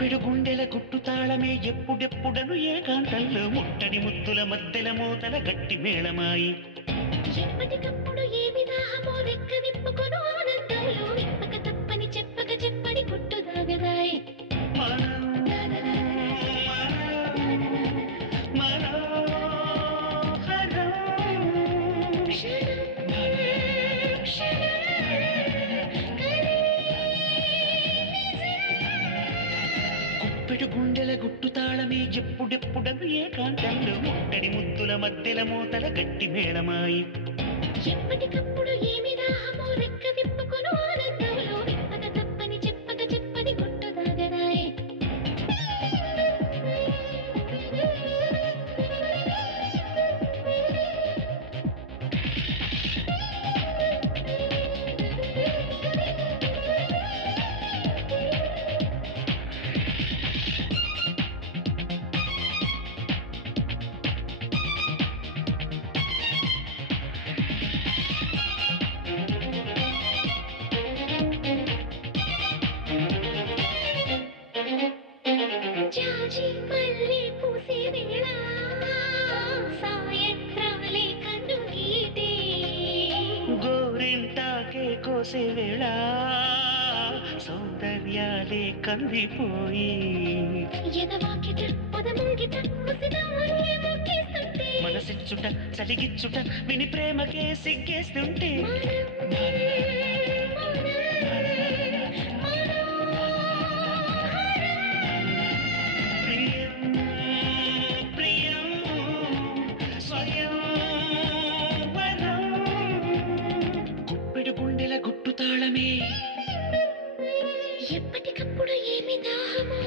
గుప్పెడు గుండెల గుట్టు తాళమే ఎప్పుడెప్పుడను ఏకాంతంలో ముట్టడి ముత్తుల మద్దెల మోతల గట్టి మేళమాయి. ఎప్పటికప్పుడు ఏమి దాహమో రెక్క విప్పుకొను ఆనందంలో విప్పక తప్పని చెప్పక చెప్పని గుట్టు దాగదాయి. గుప్పెడు గుండెల గుట్టు తాళమే ఎప్పుడెప్పుడను ఏకాంతంలో ముట్టడి ముత్తుల మద్దెల మోతల గట్టి మేళమాయి. ఎప్పటికప్పుడు ఏమి దాహమో రెక్క విప్పుకొను ఆనందంలో విప్పక తప్పని చెప్పక చెప్పని గుట్టు దాగదాయి. జాజి మల్లె పూసే వేళ సాయంత్రాలే కన్ను గీటే గోరింటాకే కోసే వేళ సౌందర్యాలే కందిపోయి. ఎదవాకిట పొదముంగిట ముసిదాకే మొక్కేస్తుంటే మనసిచ్చుట చలిగిచ్చుట విని ప్రేమకే సిగ్గేస్తుంటే గుప్పెడు గుండెల గుట్టు తాళమే ఎప్పటికప్పుడు ఏమి దాహమో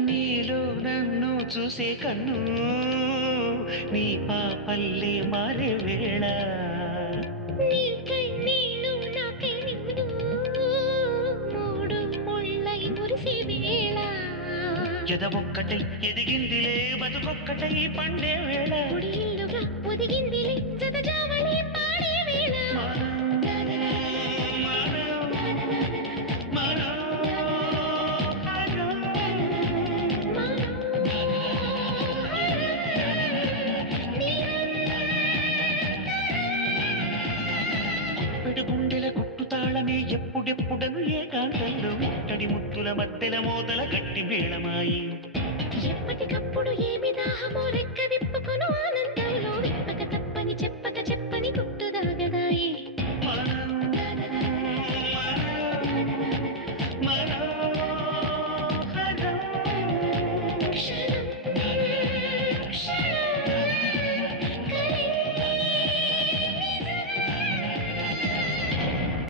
నీలో నన్ను చూసే కన్ను నీ పాపల్లే మారే వేళ నీకై నేను నాకై నిన్ను మూడు ముళ్ళై మురిసే వేళ ఎదవొక్కటై ఎదిగిందిలే బతుకొక్కటై పండే వేళ పొడిల్లుగా ఒదిగిందిలే జతజావళి పాడే వేళ గుప్పెడు గుండెల గుట్టు తాళమే ఎప్పుడెప్పుడను ఏకాంతంలో ముట్టడి ముత్తుల మద్దెల మోతల గట్టి మేళమాయి. ఎప్పటికప్పుడు ఏమి దాహమో రెక్క విప్పుకొను ఆనందం